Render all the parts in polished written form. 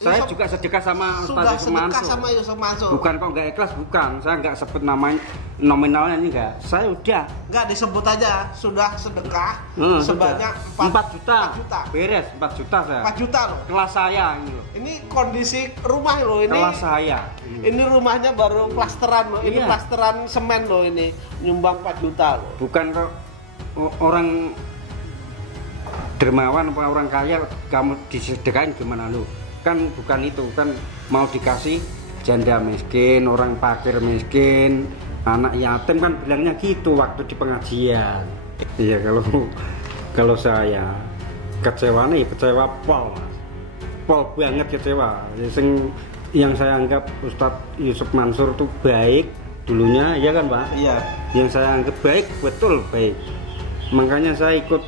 Saya juga sedekah sama sudah Ustaz sedekah sama Yusuf Mansur. Bukan kok nggak ikhlas, bukan. Saya nggak sebut namanya nominalnya ini enggak. Saya udah. Nggak disebut aja, sudah sedekah sebanyak 4 juta. 4 juta. Beres 4 juta saya. 4 juta loh. Kelas saya ini loh. Ini kondisi rumah loh ini. Kelas saya. Ini rumahnya baru plasteran loh. Ini Iya. plasteran semen loh ini. Nyumbang 4 juta loh. Bukan kok orang dermawan apa orang kaya kamu disedekain gimana lu? Kan bukan itu, kan mau dikasih janda miskin, orang fakir miskin, anak yatim, kan bilangnya gitu waktu di pengajian. Iya, kalau saya kecewa nih, kecewa pol banget kecewa. Yang saya anggap Ustadz Yusuf Mansur tuh baik dulunya, ya kan Pak? Iya. Yang saya anggap baik, betul baik. Makanya saya ikut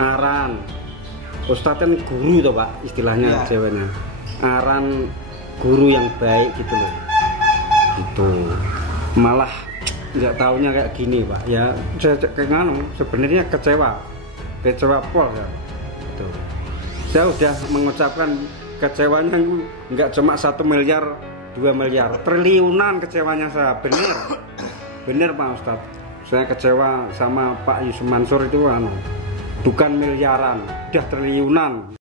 aran. Ustadz kan guru toh Pak, istilahnya Jawanya. Aran guru yang baik gitu loh. Itu malah nggak taunya kayak gini Pak. Ya saya sebenarnya kecewa pol ya. Gitu. Saya udah mengucapkan kecewanya nggak cuma 1 miliar, 2 miliar, triliunan kecewanya saya. Bener Pak Ustadz. Saya kecewa sama Pak Yusuf Mansur itu bukan miliaran, udah triliunan.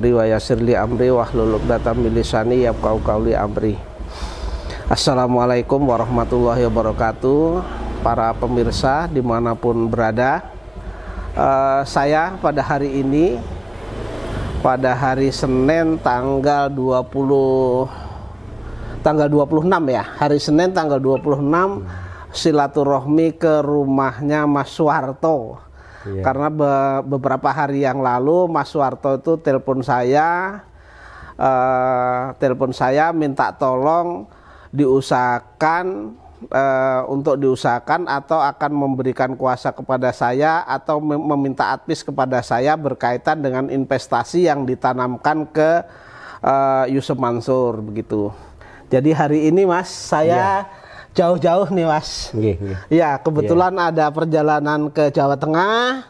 Wa yassir li amri wahlul 'uqdatam min lisani yafqahu qawli amri. Assalamualaikum warahmatullahi wabarakatuh. Para pemirsa dimanapun berada, saya pada hari ini, pada hari Senin tanggal 26 ya, hari Senin tanggal 26 silaturahmi ke rumahnya Mas Suwarto. Iya. Karena beberapa hari yang lalu Mas Suwarto itu telepon saya minta tolong diusahakan untuk diusahakan atau akan memberikan kuasa kepada saya atau meminta advice kepada saya berkaitan dengan investasi yang ditanamkan ke Yusuf Mansur begitu. Jadi hari ini Mas saya jauh-jauh nih Mas. Iya, kebetulan ada perjalanan ke Jawa Tengah.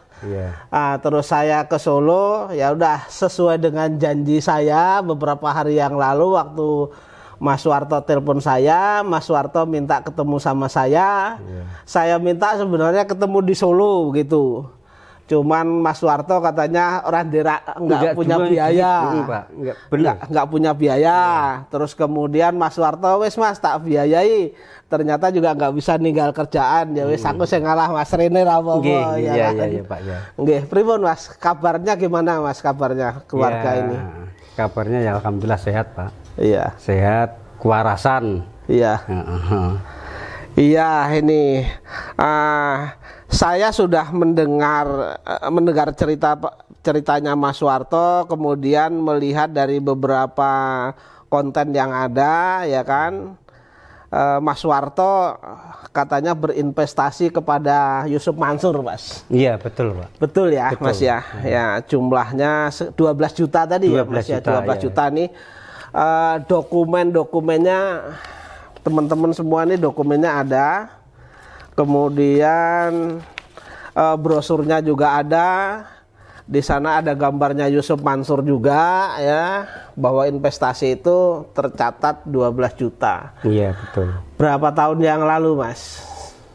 Terus saya ke Solo. Ya udah sesuai dengan janji saya beberapa hari yang lalu waktu Mas Suwarto telepon saya, Mas Suwarto minta ketemu sama saya. Saya minta sebenarnya ketemu di Solo gitu. Cuman Mas Suwarto katanya orang nggak punya biaya, nggak punya biaya. Terus kemudian Mas Suwarto wes Mas tak biayai. Ternyata juga nggak bisa ninggal kerjaan. Ya wes aku sing ngalah Mas Rene apa-apa. Iya Pak ya. Nggih, pripun Mas? Kabarnya gimana Mas? Kabarnya keluarga ini? Kabarnya ya alhamdulillah sehat Pak. Iya. Sehat, kewarasan. Iya. Iya ini saya sudah mendengar ceritanya Mas Suwarto, kemudian melihat dari beberapa konten yang ada, ya kan. Mas Suwarto katanya berinvestasi kepada Yusuf Mansur, Mas. Iya, betul, Pak. Betul ya, betul. Mas ya. Ya, jumlahnya 12 juta tadi 12 ya, Mas ya. 12 juta nih. Dokumennya teman-teman semua nih, dokumennya ada. Kemudian brosurnya juga ada. Di sana ada gambarnya Yusuf Mansur juga ya, bahwa investasi itu tercatat 12 juta. Iya, betul. Berapa tahun yang lalu, Mas?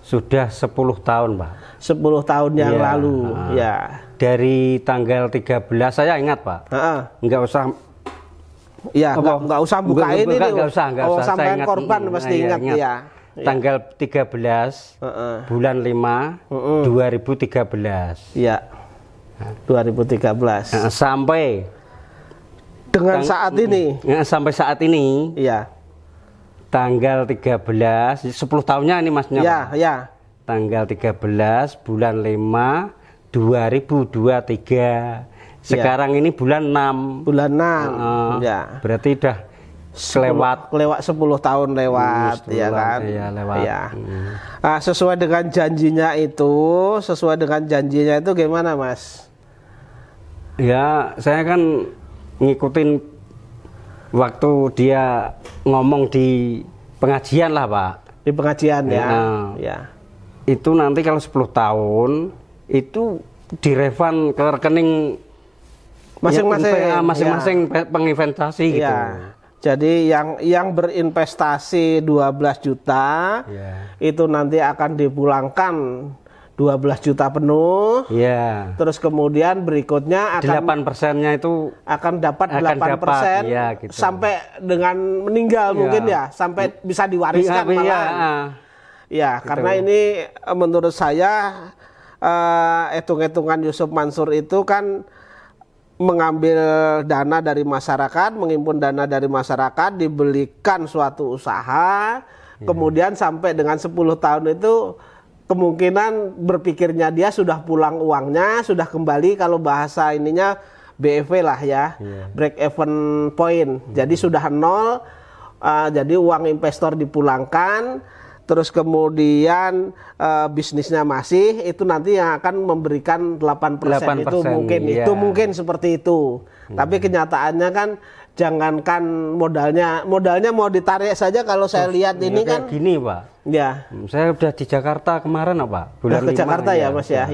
Sudah 10 tahun, Pak. 10 tahun yang lalu, ya. Dari tanggal 13 saya ingat, Pak. Enggak usah. Ya, enggak usah buka ini nih. Enggak usah. Sampai korban pasti ingat ya. Tanggal 13 bulan 5 2013. Iya. 2013. Sampai dengan saat ini. Sampai saat ini. Iya. Tanggal 13, 10 tahunnya ini Masnya. Iya, iya. Tanggal 13 bulan 5 2023. Sekarang ini bulan 6. Bulan 6. Ya. Berarti udah lewat 10 tahun lewat, ya kan? Iya, lewat. Ya. Sesuai dengan janjinya itu gimana, Mas? Ya, saya kan ngikutin waktu dia ngomong di pengajian lah Pak. Di pengajian ya. Ya. Itu nanti kalau 10 tahun itu direfund ke rekening masing-masing penginvestasi gitu. Ya. Jadi yang berinvestasi 12 juta itu nanti akan dipulangkan 12 juta penuh. Terus kemudian berikutnya akan 8%-nya itu akan dapat 8% gitu. Sampai dengan meninggal mungkin ya, sampai bisa diwariskan malah. Ya, gitu. Karena ini menurut saya hitung-hitungan Yusuf Mansur itu kan mengambil dana dari masyarakat, menghimpun dana dari masyarakat, dibelikan suatu usaha, kemudian sampai dengan 10 tahun itu kemungkinan berpikirnya dia sudah pulang uangnya, sudah kembali, kalau bahasa ininya BEV lah ya, break even point. Jadi sudah nol, jadi uang investor dipulangkan, terus kemudian bisnisnya masih, itu nanti yang akan memberikan 8%, itu mungkin itu mungkin seperti itu. Tapi kenyataannya kan jangankan modalnya mau ditarik saja, kalau saya lihat ini kan gini Pak. Ya. Saya udah di Jakarta kemarin Pak. Bulan ke Jakarta ya Mas ya.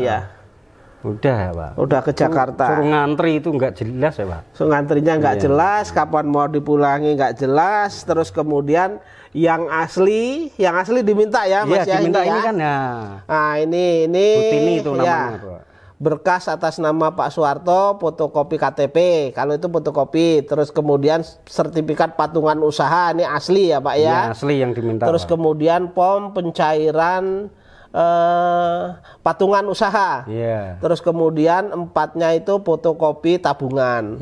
Udah ya Pak. Udah ke Jakarta. Suruh ngantri itu nggak jelas ya Pak. Suruh ngantrinya nggak jelas, kapan mau dipulangi nggak jelas, terus kemudian yang asli diminta ya Mas ya. Diminta ini kan ya. Nah ini Butini itu namanya Pak. Berkas atas nama Pak Soeharto, fotokopi KTP, kalau itu fotokopi, terus kemudian sertifikat patungan usaha, ini asli ya Pak ya. Ya asli yang diminta. Terus Pak. Kemudian POM pencairan patungan usaha. Terus kemudian 4-nya itu fotokopi tabungan.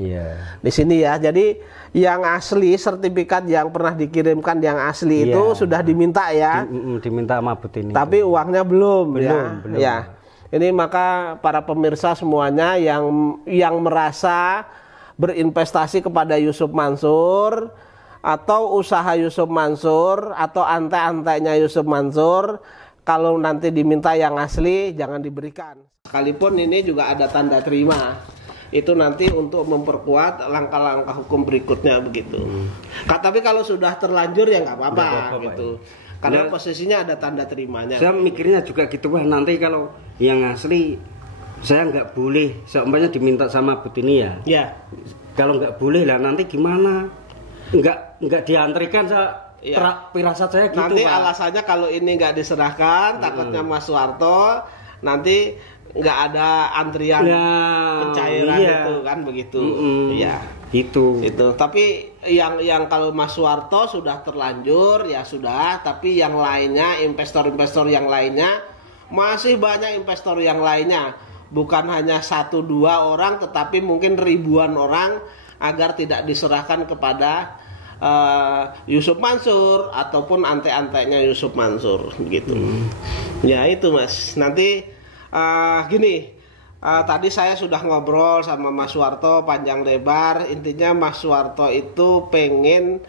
Di sini ya. Jadi yang asli, sertifikat yang pernah dikirimkan yang asli itu sudah diminta ya. Diminta sama Butini. Tapi uangnya belum ya. Ini maka para pemirsa semuanya yang merasa berinvestasi kepada Yusuf Mansur atau usaha Yusuf Mansur atau ante-antenya Yusuf Mansur, kalau nanti diminta yang asli jangan diberikan. Sekalipun ini juga ada tanda terima, itu nanti untuk memperkuat langkah-langkah hukum berikutnya begitu. Tapi kalau sudah terlanjur ya nggak apa-apa gitu. Karena posisinya ada tanda terimanya. Saya mikirnya juga gitu, wah nanti kalau yang asli saya nggak boleh, seumpamanya diminta sama Butini ya. Kalau nggak boleh lah nanti gimana? Nggak diantrikan, pirasat saya gitu. Nanti Pak, alasannya kalau ini nggak diserahkan, takutnya Mas Soeharto nanti nggak ada antrian pencairan itu kan begitu. Itu. Tapi yang kalau Mas Soeharto sudah terlanjur ya sudah, tapi yang lainnya, investor-investor yang lainnya, masih banyak investor yang lainnya, bukan hanya 1-2 orang tetapi mungkin ribuan orang, agar tidak diserahkan kepada Yusuf Mansur ataupun ante-antenya Yusuf Mansur begitu. Ya itu Mas. Nanti gini, tadi saya sudah ngobrol sama Mas Soeharto panjang lebar. Intinya Mas Soeharto itu pengen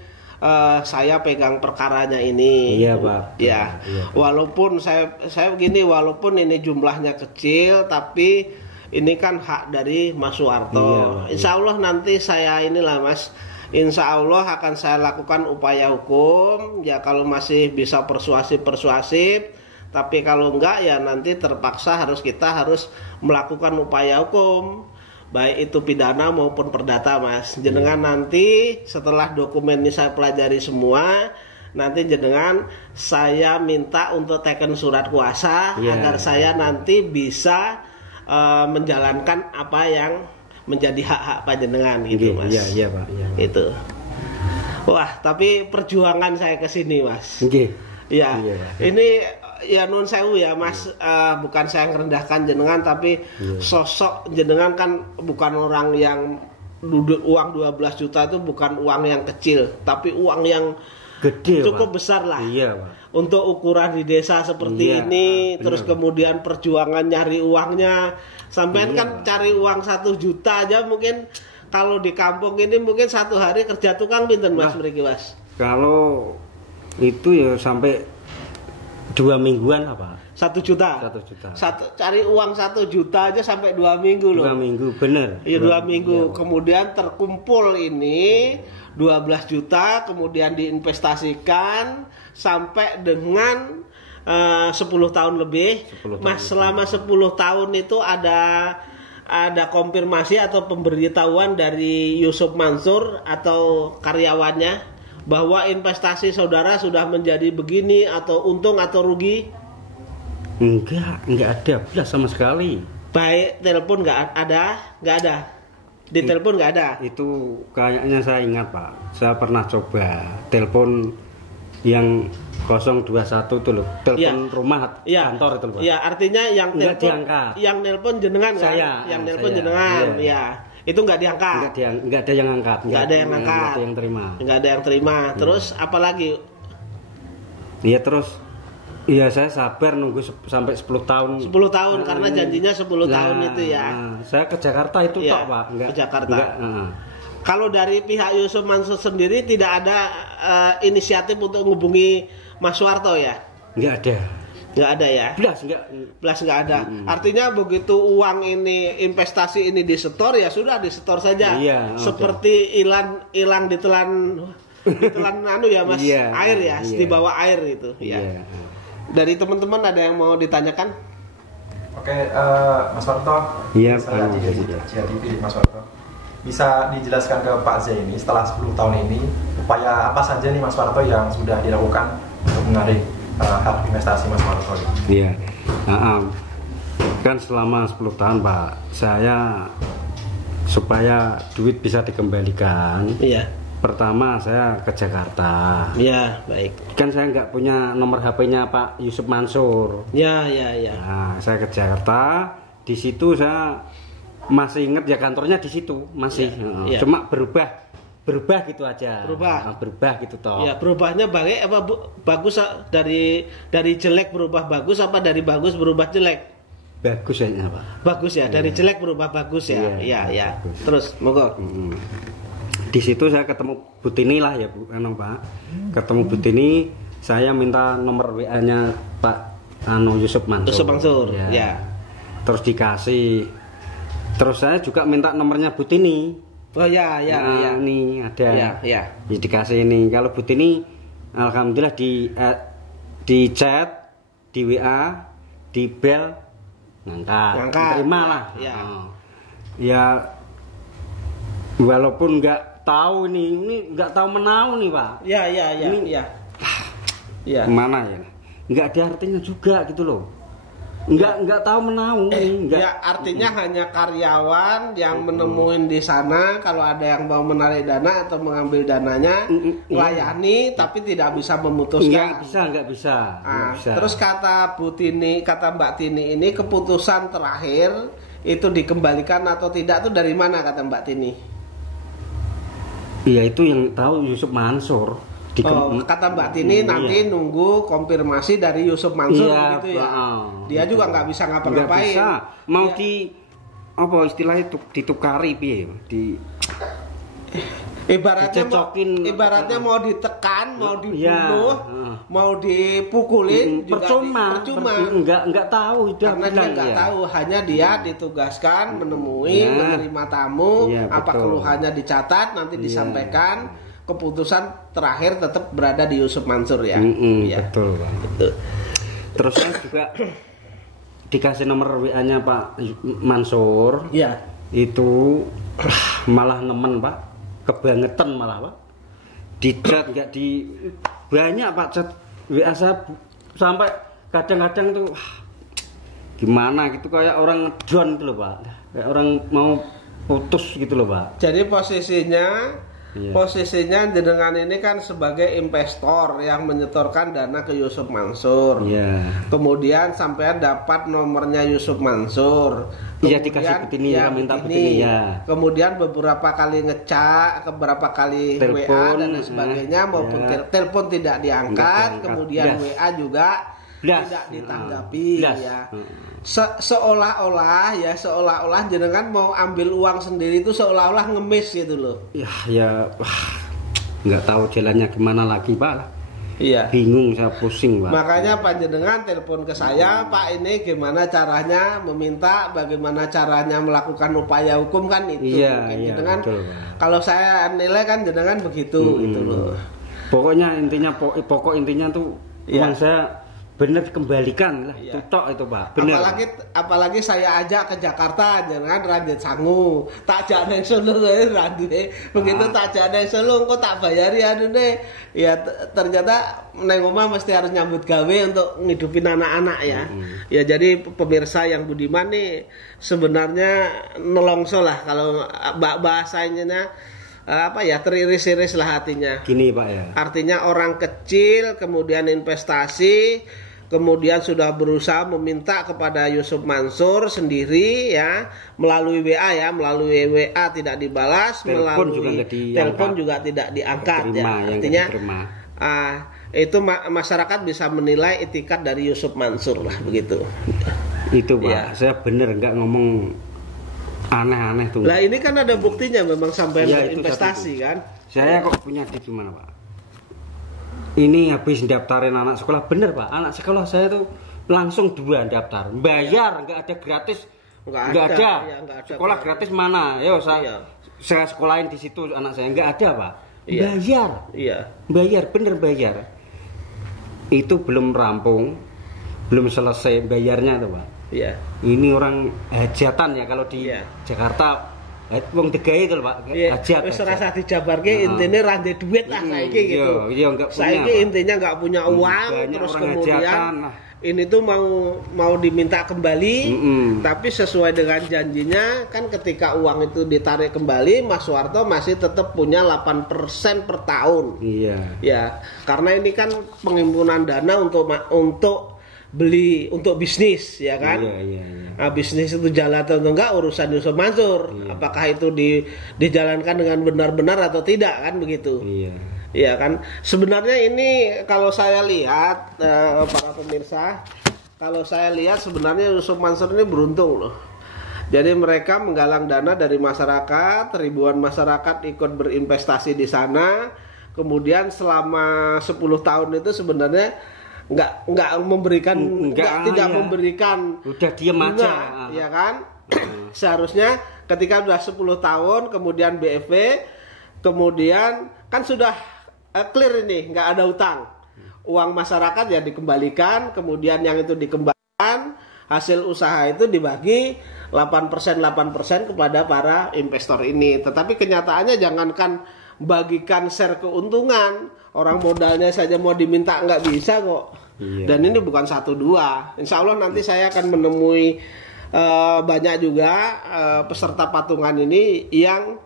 saya pegang perkaranya ini. Iya Pak. Ya. Walaupun saya begini, walaupun ini jumlahnya kecil, tapi ini kan hak dari Mas Soeharto. Insya Allah nanti saya inilah Mas, insya Allah akan saya lakukan upaya hukum. Ya kalau masih bisa persuasif. Tapi kalau enggak ya nanti terpaksa kita harus melakukan upaya hukum, baik itu pidana maupun perdata Mas. Jenengan nanti setelah dokumen ini saya pelajari semua, nanti jenengan saya minta untuk teken surat kuasa agar saya nanti bisa menjalankan apa yang menjadi hak-hak panjenengan gitu Mas. Iya Pak. Itu. Wah, tapi perjuangan saya ke sini Mas. Ini ya nun sewu ya Mas, bukan saya merendahkan jenengan, tapi sosok jenengan kan bukan orang yang uang 12 juta itu bukan uang yang kecil, tapi uang yang gede, cukup Pak. Besar lah. Pak. Untuk ukuran di desa seperti ini, terus kemudian perjuangan nyari uangnya, sampai kan cari uang 1 juta aja mungkin kalau di kampung ini mungkin 1 hari kerja tukang pinten Mas mriki Mas. Kalau itu ya sampai 2 mingguan apa? 1 juta. 1 juta. Cari uang 1 juta aja sampai 2 minggu loh. 2 minggu, bener. Iya 2 minggu. Iya. Kemudian terkumpul ini 12 juta, kemudian diinvestasikan sampai dengan 10 tahun lebih. 10 tahun. Mas, selama 10 tahun itu ada konfirmasi atau pemberitahuan dari Yusuf Mansur atau karyawannya bahwa investasi saudara sudah menjadi begini atau untung atau rugi? Enggak ada belas sama sekali. Baik telepon nggak ada. Di telepon nggak ada. Itu kayaknya saya ingat Pak. Saya pernah coba telepon yang 021 itu loh, telepon rumah kantor itu loh Pak. Iya, artinya yang enggak telepon, diangkat. yang nelpon jenengan kan? Yang nelpon jenengan, ya. Itu nggak diangkat. Enggak ada yang angkat. Nggak ada yang angkat. Enggak ada yang terima. Nggak ada yang terima. Terus apalagi? Iya terus. Iya saya sabar nunggu sampai 10 tahun. 10 tahun karena janjinya 10 tahun itu ya. Saya ke Jakarta itu ya, Pak. Ke Jakarta. Kalau dari pihak Yusuf Mansur sendiri tidak ada inisiatif untuk menghubungi Mas Suwarto ya? Nggak ada. Nggak ada ya? Belas nggak ada. Artinya begitu uang ini, investasi ini disetor ya sudah disetor saja. Iya, seperti hilang ditelan anu ya Mas, air ya, di bawah air itu. Ya. Dari teman-teman ada yang mau ditanyakan? Oke, Mas Warto. Iya, saya jadi Mas Warto. Bisa dijelaskan ke Pak Zaini setelah 10 tahun ini upaya apa saja nih Mas Warto yang sudah dilakukan untuk menarik hak investasi Mas Warto? Iya, kan selama 10 tahun Pak, saya supaya duit bisa dikembalikan. Iya. Pertama saya ke Jakarta. Iya, baik. Kan saya nggak punya nomor HP-nya Pak Yusuf Mansur. Iya. Nah, saya ke Jakarta, di situ saya masih ingat ya kantornya di situ masih. Ya. Cuma berubah gitu aja. Berubah gitu toh. Ya, berubahnya baik apa bagus dari jelek berubah bagus apa dari bagus berubah jelek? Bagus ya Pak. Bagus ya, dari jelek berubah bagus ya. Iya. Terus monggo. Di situ saya ketemu Butini lah ya Bu, Pak. Ketemu Butini, saya minta nomor WA-nya Pak Yusuf Mansur. Yusuf Mansur, ya. Terus dikasih. Terus saya juga minta nomornya Butini. Oh ya. Ini ada. Ya. Dikasih ini. Kalau Butini, alhamdulillah di chat, di WA, di bel, ngangkat. Terima lah. Ya. Ya. Walaupun nggak tahu ini nggak tahu menau nih Pak. Iya. Mana ya? Nggak ada artinya juga gitu loh. Nggak tahu menau nih. Ya artinya hanya karyawan yang menemuin di sana kalau ada yang mau menarik dana atau mengambil dananya layani tapi tidak bisa memutuskan. Nggak bisa. Terus kata Mbak Tini ini keputusan terakhir itu dikembalikan atau tidak itu dari mana kata Mbak Tini? Iya itu yang tahu Yusuf Mansur. Kata Mbak Tini nanti nunggu konfirmasi dari Yusuf Mansur gitu ya. Dia juga nggak bisa ngapa-ngapain. Nggak bisa. Mau di apa istilahnya ditukari piye? Ibaratnya mau ditekan, mau dibunuh, mau dipukulin percuma. Enggak tahu karena dia nggak tahu, hanya dia ditugaskan menemui, menerima tamu, apa keluhannya dicatat, nanti disampaikan, keputusan terakhir tetap berada di Yusuf Mansur ya. Betul. Terus saya juga dikasih nomor WA-nya Pak Mansur. Iya. Itu malah nemen Pak. Kebangetan malah Pak. Di chat nggak di banyak Pak chat WA saya sampai kadang-kadang tuh gimana gitu kayak orang down gitu loh Pak. Kayak orang mau putus gitu loh Pak. Jadi posisinya jenengan ini kan sebagai investor yang menyetorkan dana ke Yusuf Mansur. Kemudian sampean dapat nomornya Yusuf Mansur. Iya dikasih Butini, minta Butini ya. Kemudian beberapa kali ngecek, beberapa kali telepon, WA dan sebagainya maupun telepon tidak diangkat, kemudian WA juga tidak ditanggapi ya. Seolah-olah jenengan mau ambil uang sendiri itu seolah-olah ngemis gitu loh. Ya nggak tahu jalannya gimana lagi Pak. Iya. Bingung, saya pusing, Pak. Makanya panjenengan telepon ke saya, Pak, ini gimana caranya meminta, bagaimana caranya melakukan upaya hukum kan itu. Iya, iya, jenengan, betul, Pak. kalau saya nilai kan jenengan begitu gitu loh. Pokoknya intinya pokok intinya tuh Iya. uang saya bener dikembalikan lah, Iya. tutok itu, Pak. Bener. Apalagi saya ajak ke Jakarta, jangan randet sangu, tak jak neng Solo randet. Begitu tak jak neng Solo, kok tak bayari anu deh. Ya ternyata neng omah mesti harus nyambut gawe untuk ngidupin anak-anak ya. Ya jadi pemirsa yang budiman nih sebenarnya nelongso lah kalau bahasanya apa ya, teriris-iris lah hatinya. Gini, Pak ya. Artinya orang kecil kemudian investasi, kemudian sudah berusaha meminta kepada Yusuf Mansur sendiri ya, melalui WA ya, melalui WA tidak dibalas, melalui telepon juga tidak diangkat ya. Artinya itu masyarakat bisa menilai itikat dari Yusuf Mansur lah begitu. Itu, Pak. Ya. Saya bener nggak ngomong aneh-aneh tuh. Lah ini kan ada buktinya memang sampai Ya, investasi kan. Saya kok punya di gimana, Pak? Ini habis daftarin anak sekolah, bener, Pak. Anak sekolah saya tuh langsung 2 daftar, bayar, nggak ada gratis, nggak ada. Ya, nggak ada. Sekolah gratis mana? Yo, saya sekolahin di situ anak saya, nggak ada, Pak. Iya. Bayar, Iya. bayar, bener bayar. Itu belum rampung, belum selesai bayarnya tuh, Pak. Iya. Ini orang hajatan ya kalau di Iya. Jakarta. Wong Tegai itu lho, Pak. Iya, Hajat. wis rasa dijabarke intine randet duit lah saiki gitu. Iya, enggak punya. Saiki Pak. intinya enggak punya uang, Banyak terus orang kemudian hajatan. ini tuh mau diminta kembali, tapi sesuai dengan janjinya kan ketika uang itu ditarik kembali, Mas Soeharto masih tetap punya 8% per tahun. Iya. Ya, karena ini kan penghimpunan dana untuk beli untuk bisnis ya kan. Iya. Nah, bisnis itu jalan atau enggak urusan Yusuf Mansur. Iya. Apakah itu dijalankan dengan benar-benar atau tidak kan begitu. Iya. Iya kan. Sebenarnya ini kalau saya lihat para pemirsa, kalau saya lihat sebenarnya Yusuf Mansur ini beruntung loh. Jadi mereka menggalang dana dari masyarakat, ribuan masyarakat ikut berinvestasi di sana. Kemudian selama 10 tahun itu sebenarnya nggak memberikan tidak memberikan udah diem bunga, aja ya kan. Seharusnya ketika sudah 10 tahun kemudian BFV kemudian kan sudah clear ini nggak ada utang, uang masyarakat ya dikembalikan, kemudian yang itu dikembalikan hasil usaha itu dibagi 8% kepada para investor ini. Tetapi kenyataannya jangankan bagikan share keuntungan, orang modalnya saja mau diminta nggak bisa kok. Iya. Dan ini bukan 1-2. Insya Allah nanti saya akan menemui banyak juga peserta patungan ini yang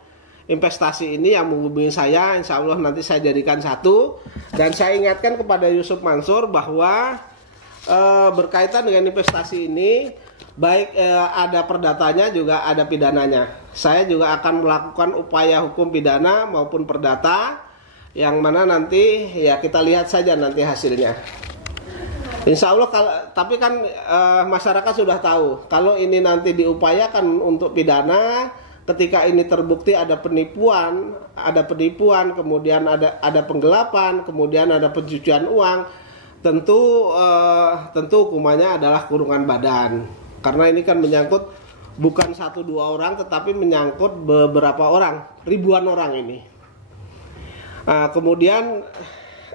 investasi ini yang menghubungi saya. Insya Allah nanti saya jadikan satu. Dan saya ingatkan kepada Yusuf Mansur bahwa berkaitan dengan investasi ini baik ada perdatanya juga ada pidananya. Saya juga akan melakukan upaya hukum pidana maupun perdata yang mana nanti ya kita lihat saja nanti hasilnya. Insya Allah tapi kan masyarakat sudah tahu kalau ini nanti diupayakan untuk pidana, ketika ini terbukti ada penipuan, kemudian ada penggelapan, kemudian ada pencucian uang, tentu hukumannya adalah kurungan badan. Karena ini kan menyangkut bukan 1-2 orang, tetapi menyangkut beberapa orang, ribuan orang ini. Kemudian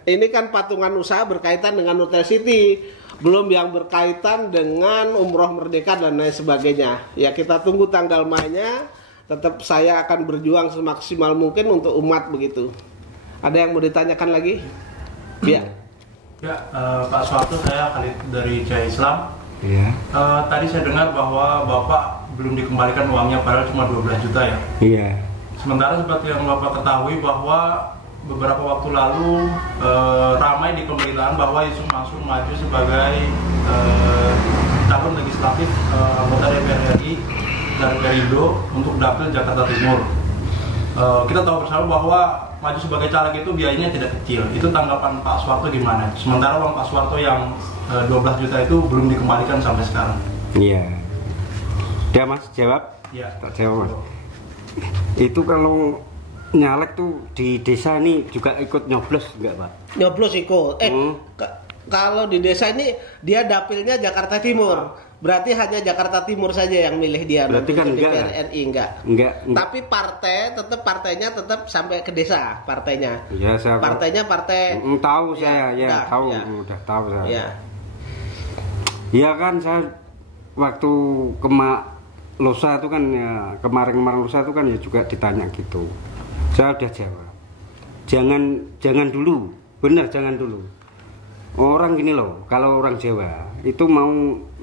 ini kan patungan usaha berkaitan dengan Hotel City, belum yang berkaitan dengan Umroh Merdeka dan lain sebagainya. Ya kita tunggu tanggal mainnya. Tetap saya akan berjuang semaksimal mungkin untuk umat begitu. Ada yang mau ditanyakan lagi? Ya. Ya, Pak Soeharto, saya Khalid dari Jaya Islam. Iya. Tadi saya dengar bahwa Bapak belum dikembalikan uangnya padahal cuma 12 juta ya. Iya. Sementara seperti yang Bapak ketahui bahwa beberapa waktu lalu ramai di pemberitaan bahwa Yusuf Mansur maju sebagai calon legislatif anggota DPR RI dari Perindo untuk dapil Jakarta Timur. Kita tahu bersama bahwa maju sebagai caleg itu biayanya tidak kecil. Itu tanggapan Pak Soeharto gimana? Sementara uang Pak Soeharto yang 12 juta itu belum dikembalikan sampai sekarang. Iya. Dia Mas jawab? Iya. Tak jawab Mas. Itu kalau nyalek tuh di desa ini juga ikut nyoblos enggak, Pak? Nyoblos ikut. Kalau di desa ini dia dapilnya Jakarta Timur. Berarti hanya Jakarta Timur saja yang milih dia. Berarti kan DPR RI enggak. Tapi partainya tetap sampai ke desa partainya. Iya, saya partainya tahu saya, ya, tahu, udah tahu saya. Iya. Iya kan saya waktu Losa itu kan ya kemarin Losa itu kan ya juga ditanya gitu. Saya udah jawab. Jangan dulu. Benar jangan dulu. Orang gini loh, kalau orang Jawa itu mau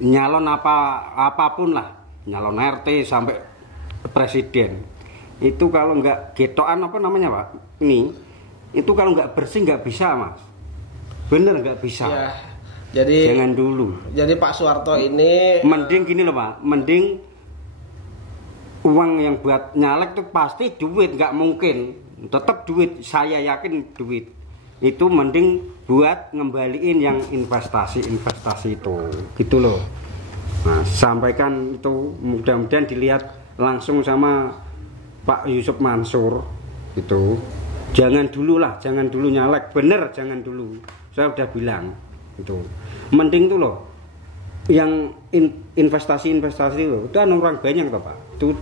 nyalon apapun lah, nyalon RT sampai presiden. Itu kalau nggak getokan apa namanya, Pak? Ini itu kalau nggak bersih nggak bisa, Mas. Bener nggak bisa. Ya, jadi jangan dulu. Jadi Pak Soeharto ini mending gini loh, Pak. Mending uang yang buat nyalek tuh pasti duit, nggak mungkin. Tetap duit, saya yakin duit. Itu mending buat ngembaliin yang investasi itu gitu loh. Nah, sampaikan itu mudah-mudahan dilihat langsung sama Pak Yusuf Mansur gitu. Jangan dulu nyalek, bener jangan dulu. Saya udah bilang itu mending tuh loh yang investasi itu kan orang banyak tuh, Pak. Itu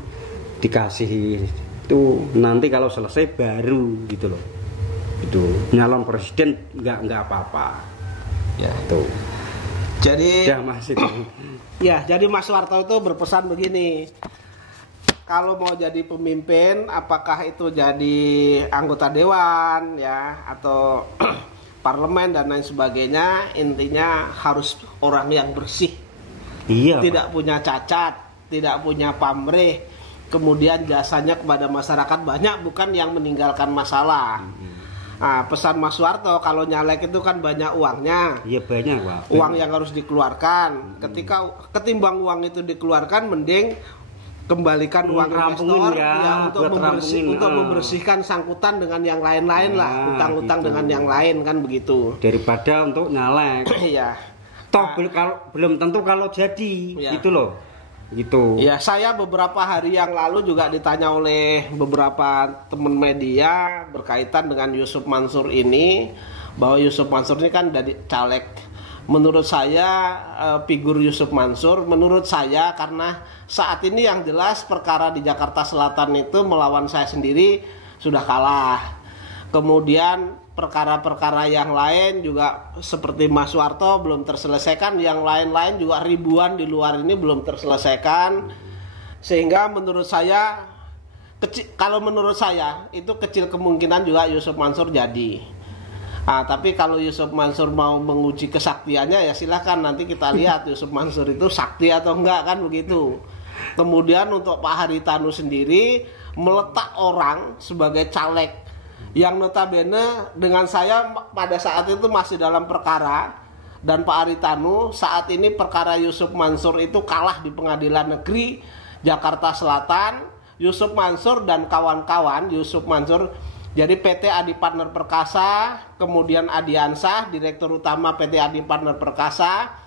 dikasih itu nanti kalau selesai baru gitu loh. Itu nyalon presiden nggak apa-apa ya itu. Jadi ya Mas itu. Ya, jadi Mas Soeharto itu berpesan begini, kalau mau jadi pemimpin, apakah itu jadi anggota dewan ya atau parlemen dan lain sebagainya, intinya harus orang yang bersih. Iya, tidak punya cacat, tidak punya pamrih, kemudian jasanya kepada masyarakat banyak, bukan yang meninggalkan masalah. Nah, pesan Mas Soeharto, kalau nyalek itu kan banyak uangnya. Iya banyak, Pak. Uang yang harus dikeluarkan. Ketimbang uang itu dikeluarkan, mending kembalikan uang investor ya untuk membersihkan sangkutan dengan yang lain-lain lah, utang-utang gitu. Dengan yang lain kan begitu. Daripada untuk nyalek. Iya. Toh belum tentu kalau jadi, gitu loh. Gitu. Ya, saya beberapa hari yang lalu juga ditanya oleh beberapa teman media berkaitan dengan Yusuf Mansur ini, bahwa Yusuf Mansur ini kan dari caleg. Menurut saya figur Yusuf Mansur, menurut saya karena saat ini yang jelas perkara di Jakarta Selatan itu melawan saya sendiri sudah kalah. Kemudian perkara-perkara yang lain juga seperti Mas Soeharto belum terselesaikan, yang lain-lain juga ribuan di luar ini belum terselesaikan, sehingga menurut saya kalau menurut saya itu kecil kemungkinan juga Yusuf Mansur jadi. Tapi kalau Yusuf Mansur mau menguji kesaktiannya ya silahkan, nanti kita lihat Yusuf Mansur itu sakti atau enggak kan begitu. Kemudian untuk Pak Haritanu sendiri meletak orang sebagai caleg yang notabene dengan saya pada saat itu masih dalam perkara, dan Pak Haritanu saat ini perkara Yusuf Mansur itu kalah di Pengadilan Negeri Jakarta Selatan. Yusuf Mansur dan kawan-kawan, Yusuf Mansur jadi PT Adi Partner Perkasa, kemudian Adiansah, Direktur Utama PT Adi Partner Perkasa,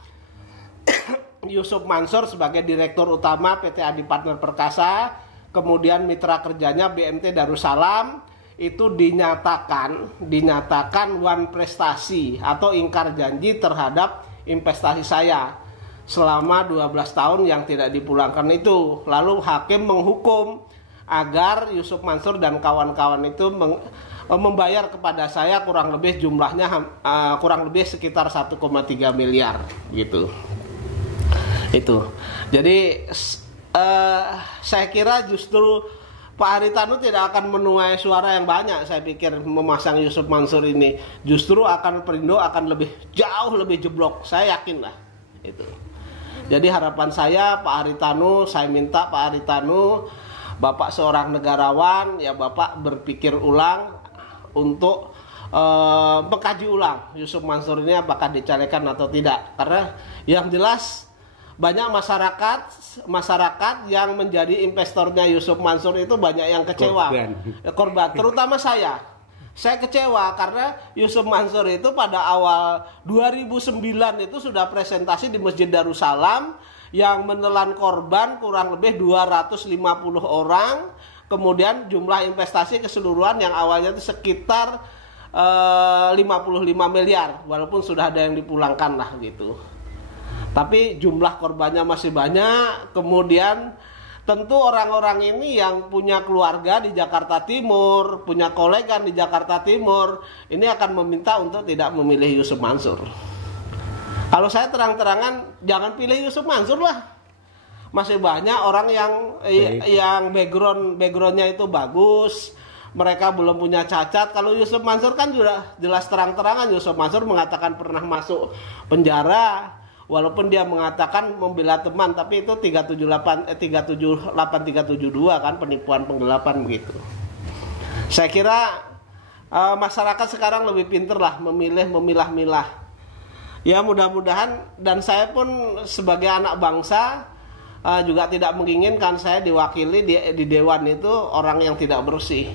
Yusuf Mansur sebagai Direktur Utama PT Adi Partner Perkasa, kemudian mitra kerjanya BMT Darussalam. Itu dinyatakan wan prestasi atau ingkar janji terhadap investasi saya selama 12 tahun yang tidak dipulangkan itu. Lalu hakim menghukum agar Yusuf Mansur dan kawan-kawan itu membayar kepada saya kurang lebih jumlahnya kurang lebih sekitar 1,3 miliar gitu. Itu. Jadi saya kira justru Pak Haritanu tidak akan menuai suara yang banyak, saya pikir memasang Yusuf Mansur ini. Justru Perindo akan jauh lebih jeblok, saya yakin lah. Itu. Jadi harapan saya Pak Haritanu, saya minta Pak Haritanu, Bapak seorang negarawan, ya Bapak berpikir ulang untuk mengkaji ulang Yusuf Mansur ini apakah dicalonkan atau tidak. Karena yang jelas banyak masyarakat yang menjadi investornya Yusuf Mansur itu banyak yang kecewa, korban. Terutama saya kecewa karena Yusuf Mansur itu pada awal 2009 itu sudah presentasi di Masjid Darussalam yang menelan korban kurang lebih 250 orang, kemudian jumlah investasi keseluruhan yang awalnya itu sekitar 55 miliar, walaupun sudah ada yang dipulangkan lah gitu. Tapi jumlah korbannya masih banyak. Kemudian tentu orang-orang ini yang punya keluarga di Jakarta Timur, punya kolega di Jakarta Timur, ini akan meminta untuk tidak memilih Yusuf Mansur. Kalau saya terang-terangan, jangan pilih Yusuf Mansur lah. Masih banyak orang yang backgroundnya itu bagus, mereka belum punya cacat. Kalau Yusuf Mansur kan sudah jelas terang-terangan, Yusuf Mansur mengatakan pernah masuk penjara, walaupun dia mengatakan membela teman, tapi itu 372 kan, penipuan penggelapan begitu. Saya kira masyarakat sekarang lebih pintar lah memilah-milah. Ya mudah-mudahan, dan saya pun sebagai anak bangsa juga tidak menginginkan saya diwakili di dewan itu orang yang tidak bersih.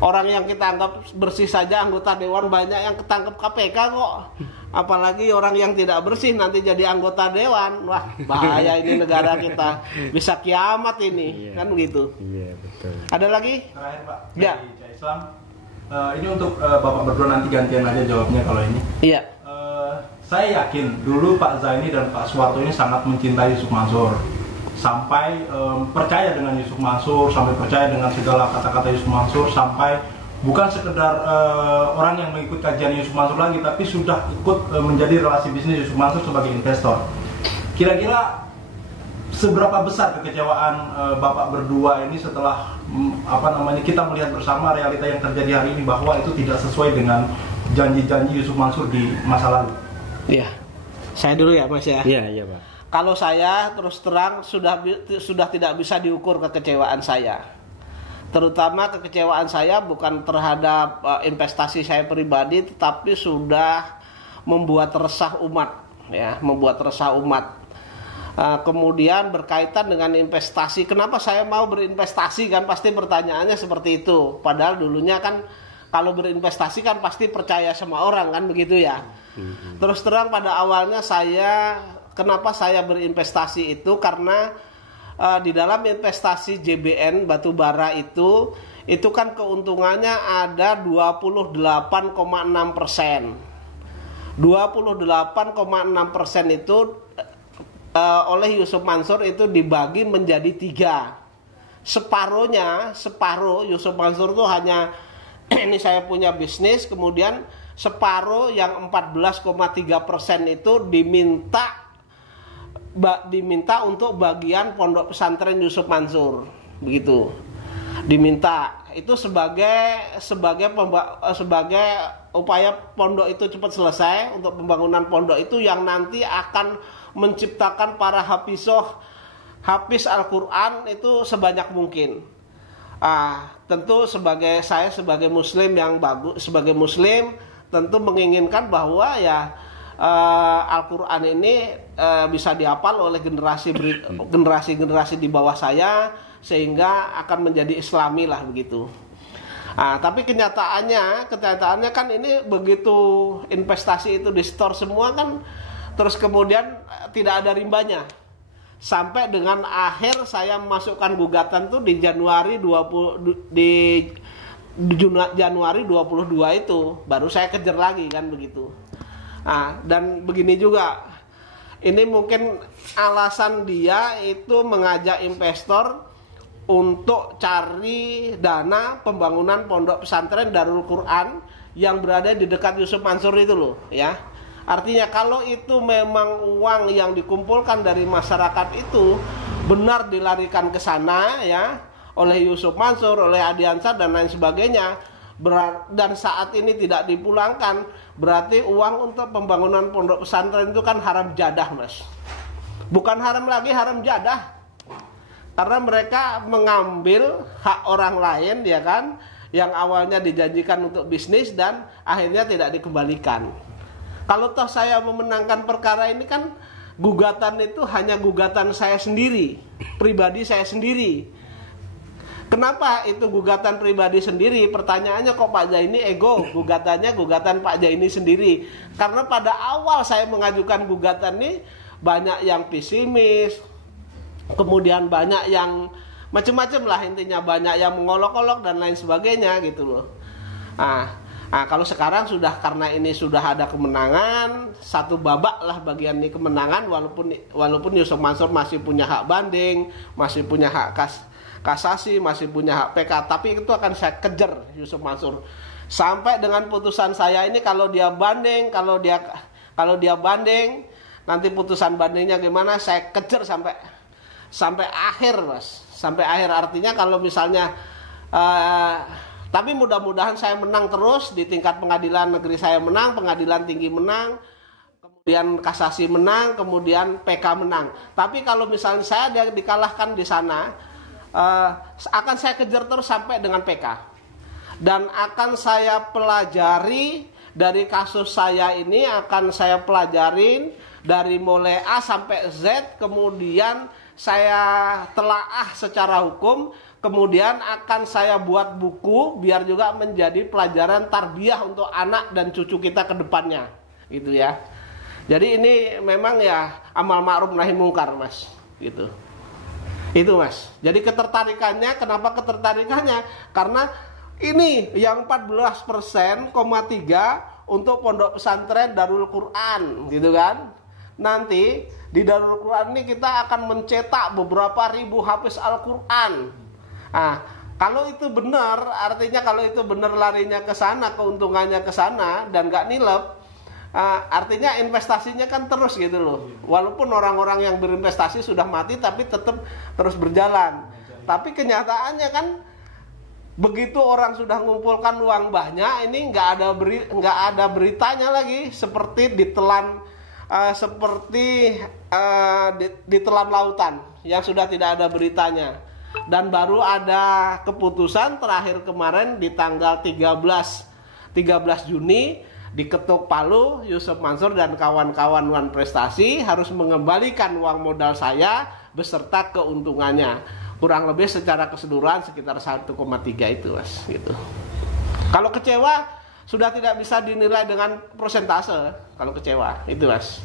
Orang yang kita anggap bersih saja anggota dewan banyak yang ketangkep KPK kok. Apalagi orang yang tidak bersih nanti jadi anggota dewan. Wah, bahaya ini negara kita. Bisa kiamat ini, kan begitu. Iya, betul. Ada lagi? Terakhir Pak, Ya. dari Cak Islam. Ini untuk Bapak berdua, nanti gantian aja jawabnya kalau ini. Iya. Saya yakin dulu Pak Zaini dan Pak Suwarto ini sangat mencintai Yusuf Mansur. Sampai percaya dengan Yusuf Mansur, sampai percaya dengan segala kata-kata Yusuf Mansur, sampai bukan sekedar orang yang mengikut kajian Yusuf Mansur lagi, tapi sudah ikut menjadi relasi bisnis Yusuf Mansur sebagai investor. Kira-kira seberapa besar kekecewaan Bapak berdua ini setelah kita melihat bersama realita yang terjadi hari ini, bahwa itu tidak sesuai dengan janji-janji Yusuf Mansur di masa lalu? Iya. Saya dulu ya, Mas ya. Iya, Pak. Kalau saya terus terang sudah tidak bisa diukur kekecewaan saya. Terutama kekecewaan saya bukan terhadap investasi saya pribadi, tetapi sudah membuat resah umat, ya, membuat resah umat. Kemudian berkaitan dengan investasi, kenapa saya mau berinvestasi, kan pasti pertanyaannya seperti itu. Padahal dulunya kan kalau berinvestasi kan pasti percaya sama orang, kan begitu ya. Terus terang pada awalnya kenapa saya berinvestasi itu karena di dalam investasi JBN batubara itu kan keuntungannya ada 28,6%. 28,6% itu oleh Yusuf Mansur itu dibagi menjadi 3. Separuh Yusuf Mansur itu hanya ini saya punya bisnis, kemudian separuh yang 14,3% itu diminta untuk bagian pondok pesantren Yusuf Mansur, begitu. Diminta itu sebagai upaya pondok itu cepat selesai, untuk pembangunan pondok itu yang nanti akan menciptakan para hafiz Al-Qur'an itu sebanyak mungkin. Tentu sebagai muslim yang bagus, sebagai muslim tentu menginginkan bahwa ya Al-Qur'an ini bisa dihafal oleh generasi di bawah saya, sehingga akan menjadi islami lah begitu. Tapi kenyataannya kan ini begitu investasi itu di store semua kan, terus kemudian tidak ada rimbanya. Sampai dengan akhir saya masukkan gugatan tuh di Januari 22 itu baru saya kejar lagi, kan begitu. Dan begini juga, ini mungkin alasan dia itu mengajak investor untuk cari dana pembangunan pondok pesantren Darul Quran yang berada di dekat Yusuf Mansur itu loh, ya. Artinya kalau itu memang uang yang dikumpulkan dari masyarakat itu benar dilarikan ke sana, ya, oleh Yusuf Mansur, oleh Adi Ansar dan lain sebagainya, dan saat ini tidak dipulangkan, berarti uang untuk pembangunan pondok pesantren itu kan haram jadah, Mas. Bukan haram lagi, haram jadah. Karena mereka mengambil hak orang lain, ya kan, yang awalnya dijanjikan untuk bisnis dan akhirnya tidak dikembalikan. Kalau toh saya memenangkan perkara ini kan gugatan itu hanya gugatan saya sendiri, pribadi saya sendiri. Kenapa itu gugatan pribadi sendiri? Pertanyaannya kok Pak Zaini ego, gugatannya gugatan Pak Zaini sendiri. Karena pada awal saya mengajukan gugatan ini banyak yang pesimis, kemudian banyak yang macam-macam lah intinya, banyak yang mengolok-olok dan lain sebagainya gitu loh. Nah, kalau sekarang sudah, karena ini sudah ada kemenangan, satu babak lah bagian ini kemenangan, walaupun Yusuf Mansur masih punya hak banding, masih punya hak kasasi, masih punya hak PK, tapi itu akan saya kejar Yusuf Mansur sampai dengan putusan saya ini. Kalau dia banding, kalau dia banding, nanti putusan bandingnya gimana, saya kejar sampai akhir, Mas. Sampai akhir, artinya kalau misalnya tapi mudah-mudahan saya menang terus di tingkat pengadilan negeri, saya menang, pengadilan tinggi menang, kemudian kasasi menang, kemudian PK menang. Tapi kalau misalnya saya dikalahkan di sana, akan saya kejar terus sampai dengan PK. Dan akan saya pelajari dari kasus saya ini, akan saya pelajarin dari mulai A sampai Z, kemudian saya telaah secara hukum. Kemudian akan saya buat buku biar juga menjadi pelajaran tarbiyah untuk anak dan cucu kita ke depannya, gitu ya. Jadi ini memang ya amal ma'ruf nahi mungkar, Mas, gitu. Itu, Mas. Jadi ketertarikannya, kenapa ketertarikannya? Karena ini yang 14,3% untuk pondok pesantren Darul Quran, gitu kan. Nanti di Darul Quran ini kita akan mencetak beberapa ribu hafiz Al-Quran. Nah, kalau itu benar, artinya kalau itu benar larinya ke sana, keuntungannya ke sana dan gak nilep, artinya investasinya kan terus gitu loh. Walaupun orang-orang yang berinvestasi sudah mati, tapi tetap terus berjalan. Tapi kenyataannya kan begitu orang sudah mengumpulkan uang banyak, ini nggak ada beritanya lagi, seperti ditelan ditelan lautan yang sudah tidak ada beritanya. Dan baru ada keputusan terakhir kemarin di tanggal 13 Juni diketuk palu, Yusuf Mansur dan kawan-kawan Wan Prestasi harus mengembalikan uang modal saya beserta keuntungannya. Kurang lebih secara keseluruhan sekitar 1,3 itu, Mas, gitu. Kalau kecewa sudah tidak bisa dinilai dengan persentase. Kalau kecewa itu, Mas.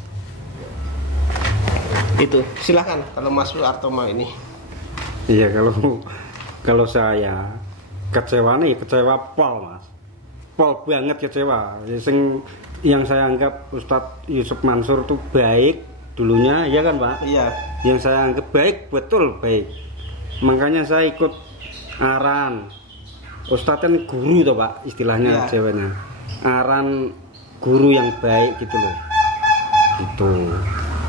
Itu silakan kalau Mas Suharto mau ini. Iya, kalau saya kecewa nih, kecewa pol, Mas. Pol banget kecewa. Yang saya anggap Ustadz Yusuf Mansur tuh baik dulunya, ya kan, Pak? Iya. Yang saya anggap baik, betul baik. Makanya saya ikut aran. Ustadz kan guru tuh, Pak, istilahnya Jawanya. Aran guru yang baik gitu loh. Itu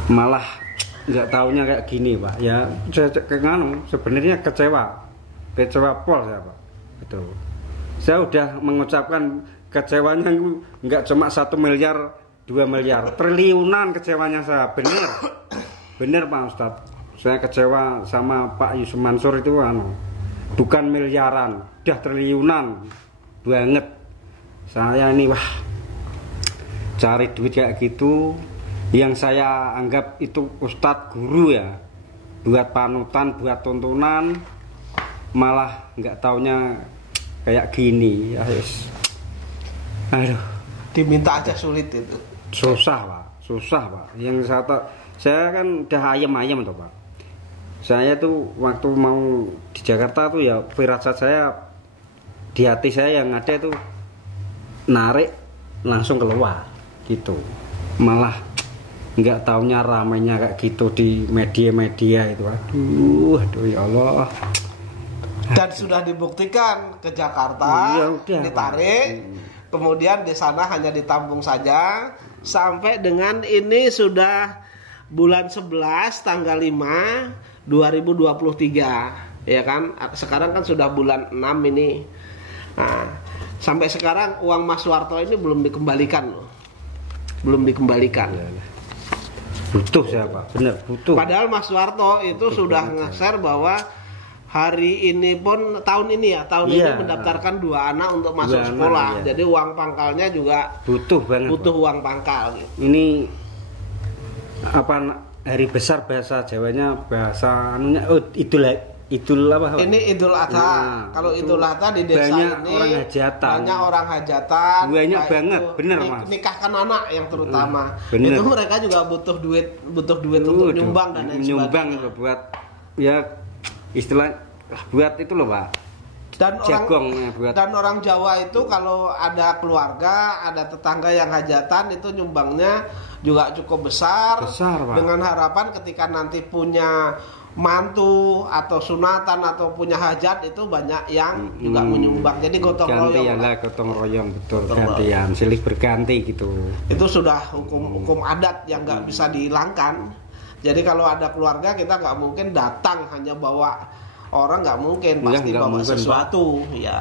malah nggak taunya kayak gini, Pak. Ya saya sebenarnya kecewa pol saya, Pak. Betul. Saya udah mengucapkan kecewanya nggak cuma 1 miliar 2 miliar, triliunan kecewanya saya. Bener Pak Ustadz. Saya kecewa sama Pak Yusuf Mansur itu bukan miliaran, udah triliunan banget. Saya ini cari duit kayak gitu. Yang saya anggap itu ustadz guru ya, buat panutan, buat tontonan, malah nggak taunya kayak gini. Aduh, diminta aja sulit itu. Susah Pak. Yang saya kan udah ayam tuh, Pak. Saya tuh waktu mau di Jakarta tuh ya firasat saya, di hati saya yang ada itu narik langsung keluar gitu. Malah nggak taunya ramainya kayak gitu di media-media itu. Aduh ya Allah. Dan sudah dibuktikan ke Jakarta, ditarik, kemudian di sana hanya ditampung saja sampai dengan ini sudah bulan 11 tanggal 5 2023, ya kan? Sekarang kan sudah bulan 6 ini. Nah, sampai sekarang uang Mas Suharto ini belum dikembalikan loh. Belum dikembalikan. Butuh siapa? Bener butuh. Padahal Mas Suharto itu sudah nge-share bahwa hari ini pun tahun ini ini mendaftarkan 2 anak untuk masuk sekolah. Jadi uang pangkalnya juga butuh banget. Butuh uang pangkal. Gitu. Ini hari besar bahasa Jawanya, bahasa anunya Idul apa? Ini Idul Adha. Nah, kalau Idul Adha di desa banyak ini banyak orang hajatan. Banyak banget, bener Mas. Nikahkan anak yang terutama. Itu mereka juga butuh duit untuk nyumbang dan lain sebagainya. Nyumbang buat ya istilah buat itu loh Pak. Dan Jagongnya buat. dan orang Jawa itu kalau ada keluarga, ada tetangga yang hajatan itu nyumbangnya juga cukup besar, Pak. dengan harapan ketika nanti punya mantu atau sunatan atau punya hajat itu banyak yang juga menyumbang. Jadi gotong royong. Gantian lah, gotong royong, betul, gantian, silih berganti gitu. Itu sudah hukum adat yang nggak bisa dihilangkan. Jadi kalau ada keluarga kita nggak mungkin datang hanya bawa orang, nggak mungkin, pasti nggak bawa mungkin, sesuatu, ya.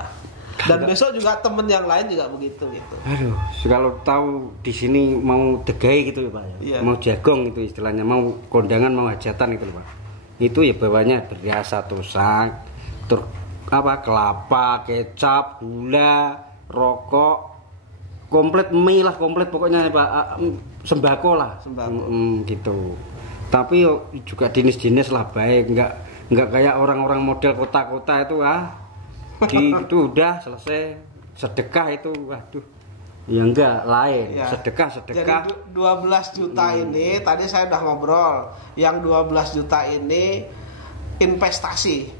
Dan besok juga temen yang lain juga begitu gitu. Aduh, kalau tahu di sini mau degai gitu ya Pak, Iya. mau jagong itu istilahnya, mau kondangan, mau hajatan gitu loh Pak. Itu ya bawanya beras 1 sak, terus apa, kelapa, kecap, gula, rokok, komplit mie lah, komplit pokoknya Pak, sembako lah, gitu. Tapi juga jenis-jenis lah baik, nggak kayak orang-orang model kota-kota itu itu udah selesai. Sedekah itu waduh ya enggak lain ya. sedekah Jadi 12 juta ini tadi saya udah ngobrol, yang 12 juta ini investasi,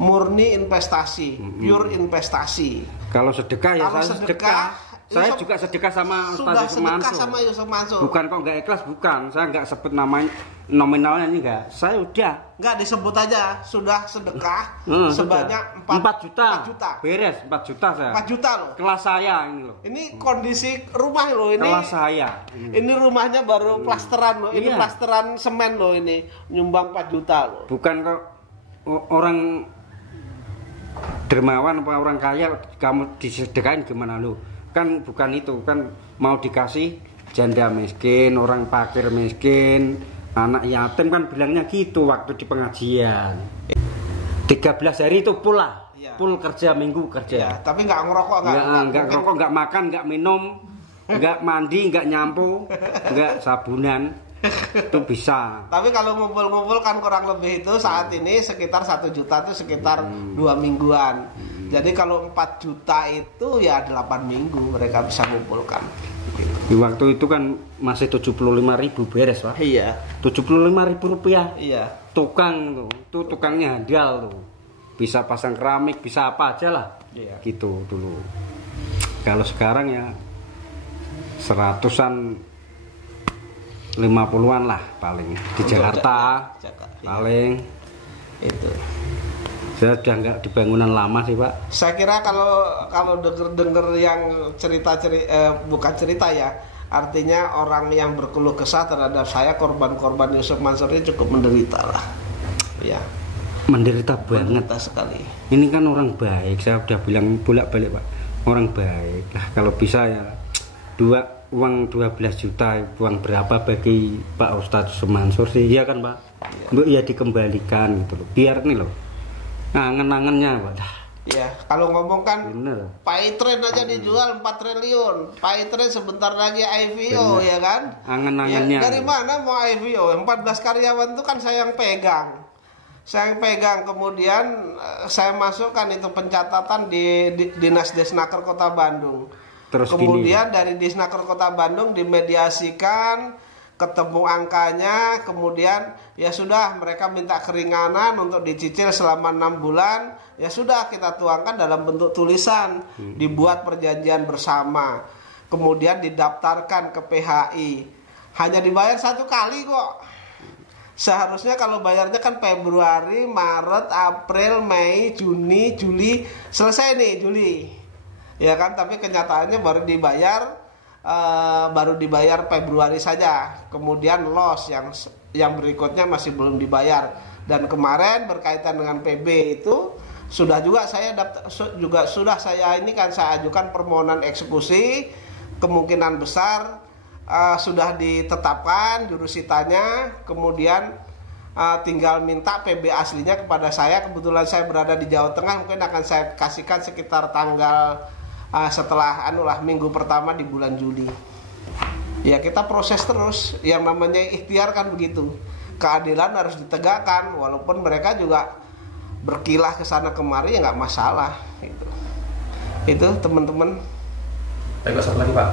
murni investasi, pure investasi. Kalau sedekah ya kalau saya sedekah. Saya juga sedekah sama Ustaz Yusuf Mansur. Bukan kok nggak ikhlas, bukan. Saya nggak sebut namanya, nominalnya ini enggak. Saya udah. Nggak disebut aja, sudah sedekah sebanyak 4 juta. 4 juta. Beres, 4 juta saya. 4 juta loh. Kelas saya ini loh. Ini kondisi rumah loh ini. Kelas saya. Ini rumahnya baru plasteran loh. Ini plasteran semen loh ini. Nyumbang 4 juta loh. Bukan kok orang dermawan apa orang kaya kamu disedekain gimana lu? Kan bukan itu, kan mau dikasih janda miskin, orang fakir miskin, anak yatim, kan bilangnya gitu waktu di pengajian. 13 hari itu pula, full kerja, minggu kerja. Ya, tapi nggak ngerokok, nggak ngerokok, nggak makan, nggak minum, nggak mandi, nggak nyampu, nggak sabunan. Itu bisa. Tapi kalau ngumpul-ngumpul kan kurang lebih itu saat ini sekitar 1 juta itu sekitar 2 mingguan. Jadi kalau 4 juta itu ya 8 minggu mereka bisa ngumpulkan. Di waktu itu kan masih 75.000 beres Pak. Iya. 75.000 rupiah. Iya. Tukang tuh tukangnya handal tuh. Bisa pasang keramik, bisa apa aja lah. Iya. Gitu dulu. Kalau sekarang ya 100-an, 50-an lah paling di Jakarta. Paling itu. Saya sudah nggak di bangunan lama sih Pak. Saya kira kalau denger yang bukan cerita ya, artinya orang yang berkeluh kesah terhadap saya, korban-korban Yusuf Mansur ini cukup menderita lah. Ya. Menderita banget. Menderita sekali. Ini kan orang baik, saya udah bilang bolak-balik Pak. Orang baik. Nah kalau bisa ya uang 12 juta, uang berapa bagi Pak Ustadz Yusuf Mansur sih? Iya kan Pak? Ya dikembalikan gitu loh. Biar nih loh. Angen-angennya Pak. Ya, kalau ngomong kan bener. Paytrade aja dijual 4 triliun. Paytrade sebentar lagi IPO bener. Ya kan? Angen-angennya. Ya, dari mana mau IPO? 14 karyawan itu kan saya yang pegang. Saya yang pegang, kemudian saya masukkan itu pencatatan di Dinas Desnaker Kota Bandung. Terus kemudian dari Disnaker Kota Bandung dimediasikan, ketemu angkanya, kemudian ya sudah mereka minta keringanan untuk dicicil selama 6 bulan, ya sudah kita tuangkan dalam bentuk tulisan, dibuat perjanjian bersama, kemudian didaftarkan ke PHI, hanya dibayar 1 kali kok. Seharusnya kalau bayarnya kan Februari, Maret, April, Mei, Juni, Juli, selesai nih Juli, ya kan? Tapi kenyataannya baru dibayar Februari saja, kemudian loss yang berikutnya masih belum dibayar. Dan kemarin berkaitan dengan PB itu sudah juga saya saya ajukan permohonan eksekusi, kemungkinan besar sudah ditetapkan jurusitanya, kemudian tinggal minta PB aslinya kepada saya. Kebetulan saya berada di Jawa Tengah, mungkin akan saya kasihkan sekitar tanggal setelah minggu pertama di bulan Juli. Ya kita proses terus, yang namanya ikhtiar kan begitu. Keadilan harus ditegakkan, walaupun mereka juga berkilah ke sana kemari ya nggak masalah. Itu teman-teman. Baik, satu lagi Pak.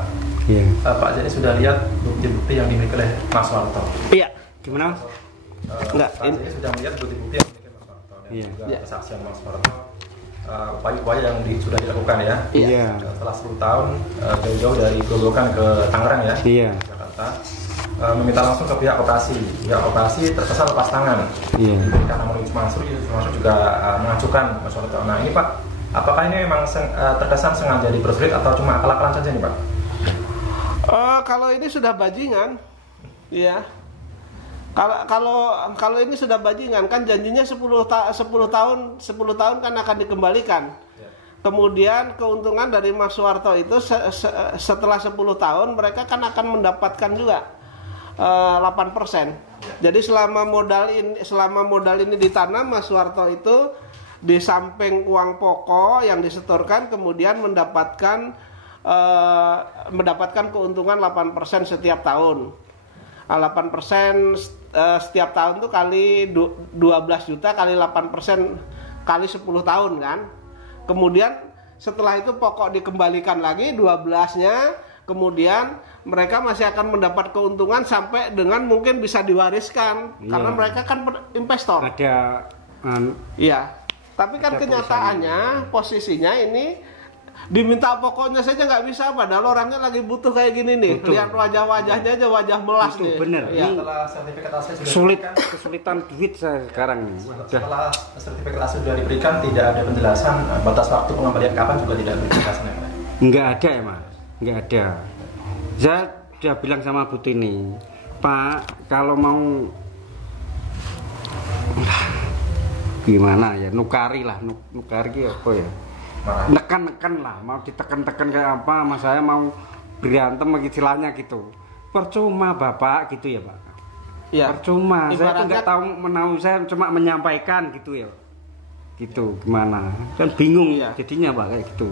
Iya. Pak jadi sudah lihat bukti-bukti yang dimiliki oleh Mas Warto. Iya. Gimana? Pak jadi sudah melihat bukti-bukti yang dimiliki Mas Warto. dan Iya. juga kesaksian Mas Suwarto, upaya-upaya yang sudah dilakukan ya. Iya. Setelah 10 tahun jauh-jauh dari Grobogan ke Tangerang ya, Iya. Jakarta, meminta langsung ke pihak koperasi. Pihak koperasi terkesan lepas tangan. Iya. Karena menurut Yusuf Mansur juga mengajukan Mas Suwarto. Nah ini Pak, apakah ini memang terkesan sengaja dipersulit atau cuma akal-akalan saja nih Pak? Kalau ini sudah bajingan, ya. Kalau ini sudah bajingan kan janjinya 10 tahun kan akan dikembalikan. Kemudian keuntungan dari Mas Suwarto itu setelah 10 tahun mereka kan akan mendapatkan juga 8%. Jadi selama modal ini ditanam, Mas Suwarto itu di samping uang pokok yang disetorkan kemudian mendapatkan keuntungan 8% setiap tahun. 8% setiap tahun tuh kali 12 juta kali 8% kali 10 tahun kan. Kemudian setelah itu pokok dikembalikan lagi 12-nya, kemudian mereka masih akan mendapat keuntungan sampai dengan mungkin bisa diwariskan. Iya. Karena mereka kan investor. Ada Iya. Tapi kan Ada kenyataannya posisinya ini diminta pokoknya saja nggak bisa, padahal orangnya lagi butuh kayak gini nih. Betul. Lihat wajah-wajahnya aja, wajah melas Betul, nih. bener. Iya. Setelah sertifikat asli sudah sulit, diberikan, kesulitan duit saya sekarang nih. setelah sertifikat asli sudah diberikan, tidak ada penjelasan batas waktu pengembalian kapan, juga tidak ada penjelasan yang lain. Nggak ada ya Mas, nggak ada. Saya sudah bilang sama Bu Tini, Pak, kalau mau gimana ya, nukari apa ya, nekan lah, mau ditekan-tekan kayak apa, mas saya mau berantem istilahnya gitu, percuma Bapak gitu ya Pak. Ya. Percuma, saya tuh Ibaratnya- nggak tahu menau, saya cuma menyampaikan gitu ya, gitu gimana, kan bingung Iya. jadinya Pak kayak gitu.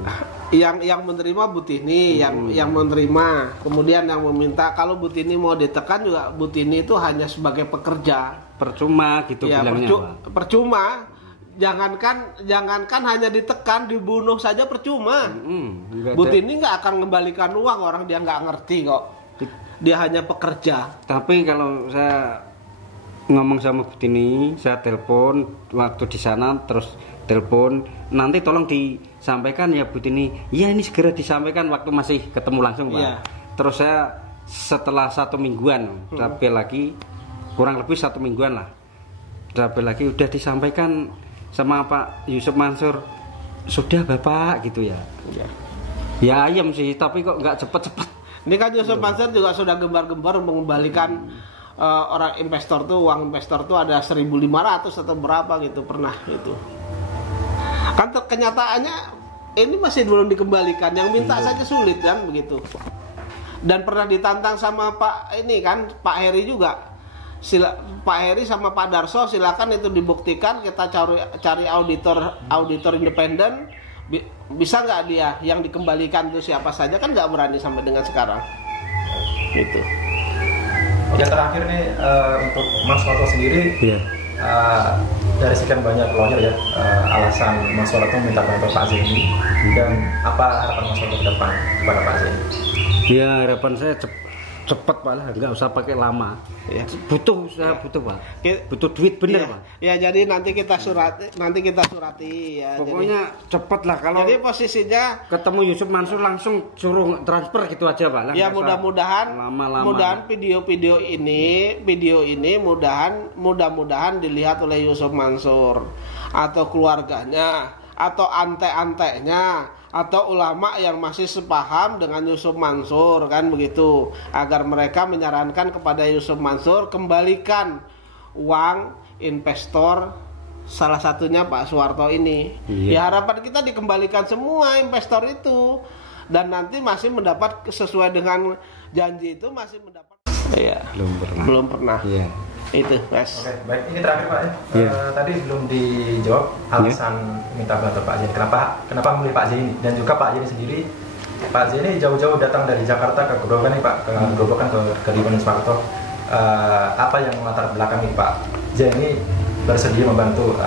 Yang menerima Bu Tini, yang menerima, kemudian yang meminta. Kalau Bu Tini mau ditekan juga, Bu Tini itu hanya sebagai pekerja. Percuma gitu Ya, bilangnya Pak. percuma. Jangankan hanya ditekan, dibunuh saja percuma. Nggak Bu ada. Tini nggak akan mengembalikan uang, orang dia nggak ngerti kok. Dia hanya pekerja. Tapi kalau saya ngomong sama Bu Tini, saya telepon waktu di sana, terus telepon, nanti tolong disampaikan ya Bu Tini. Iya, ini segera disampaikan waktu masih ketemu langsung Pak. Iya. Terus saya setelah 1 mingguan, sampai lagi kurang lebih 1 mingguan lah, sampai lagi udah disampaikan sama Pak Yusuf Mansur, sudah Bapak gitu ya. Ya ayam sih, tapi kok nggak cepet-cepet. Ini kan Yusuf Mansur juga sudah gembar-gembar mengembalikan orang investor tuh, uang investor tuh ada 1.500 atau berapa gitu pernah itu. Kan kenyataannya ini masih belum dikembalikan, yang minta saja sulit kan begitu. Dan pernah ditantang sama Pak ini kan, Pak Heri juga. Pak Heri sama Pak Darso, silakan itu dibuktikan, kita cari auditor independen. Bisa nggak dia yang dikembalikan itu siapa saja, kan nggak berani sampai dengan sekarang. Gitu. Yang terakhir nih untuk Mas Suwarto sendiri, Iya. dari sekian banyak lawyer ya, alasan Mas Suwarto minta bantuan Pak Zaini, dan apa harapan Mas Suwarto ke depan kepada Pak Zaini? Ya harapan saya cepet Pak lah, nggak usah pakai lama. Ya. Butuh Pak, butuh duit bener Ya, Pak. ya jadi nanti kita surati ya. Pokoknya cepet lah, kalau jadi posisinya ketemu Yusuf Mansur langsung suruh transfer gitu aja Pak lah. ya nggak usah mudah-mudahan lama-lama. video ini mudah-mudahan dilihat oleh Yusuf Mansur atau keluarganya atau ante-antenya atau ulama yang masih sepaham dengan Yusuf Mansur kan begitu, agar mereka menyarankan kepada Yusuf Mansur kembalikan uang investor, salah satunya Pak Suwarto ini. Iya. Ya harapan kita dikembalikan semua investor itu, dan nanti masih mendapat sesuai dengan janji itu, masih mendapat. Iya. Belum pernah. Iya. Itu, Mas. Oke, baik. Ini terakhir Pak. Iya. Tadi belum dijawab alasan minta bantuan Pak Zaini. Kenapa memilih Pak Zaini? Dan juga Pak Zaini sendiri, Pak Zaini jauh-jauh datang dari Jakarta ke Grobogan nih Pak, ke Grobogan ke Libanon Suwarto. Apa yang latar belakangi Pak Zaini bersedia membantu